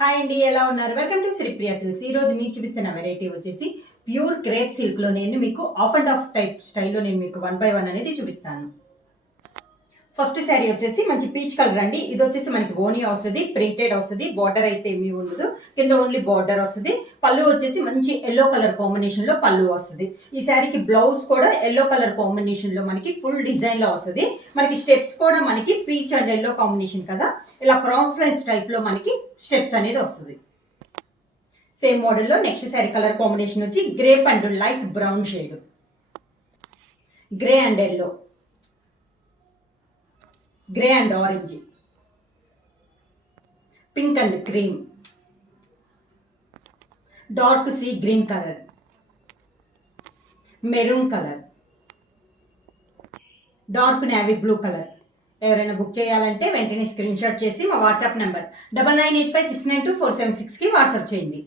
Hi అండి, ఎలా ఉన్నారు? Welcome to Sripriya silks. ఈ రోజు మీకు చూపిస్తున్న వెరైటీ వచ్చేసి ప్యూర్ క్రేప్ సిల్క్ లో నేను మీకు ఆఫ్ అండ్ ఆఫ్ టైప్ స్టైల్లో నేను మీకు 1 by 1 అనేది చూపిస్తాను. ఫస్ట్ శారీ వచ్చేసి మంచి పీచ్ కలర్ అండి. ఇది వచ్చేసి మనకి ఓనీ వస్తుంది, ప్రింటెడ్ వస్తుంది. బార్డర్ అయితే ఏమీ ఉండదు, కింద ఓన్లీ బార్డర్ వస్తుంది. పళ్ళు వచ్చేసి మంచి ఎల్లో కలర్ కాంబినేషన్ లో పళ్ళు వస్తుంది. ఈ శారీకి బ్లౌజ్ కూడా ఎల్లో కలర్ కాంబినేషన్ లో మనకి ఫుల్ డిజైన్ లో వస్తుంది. మనకి స్టెప్స్ కూడా మనకి పీచ్ అండ్ ఎల్లో కాంబినేషన్ కదా, ఇలా క్రాస్ లైన్స్ టైప్ లో మనకి స్టెప్స్ అనేది వస్తుంది. సేమ్ మోడల్లో నెక్స్ట్ శారీ కలర్ కాంబినేషన్ వచ్చి grape and light brown shade, grey and yellow, grey and orange, pink and cream, dark sea green colour, maroon colour, dark navy blue colour. ఎవరైనా book చేయాలంటే వెంటనే screen shot చేసి మా WhatsApp number 9985692476కి WhatsApp చేయండి.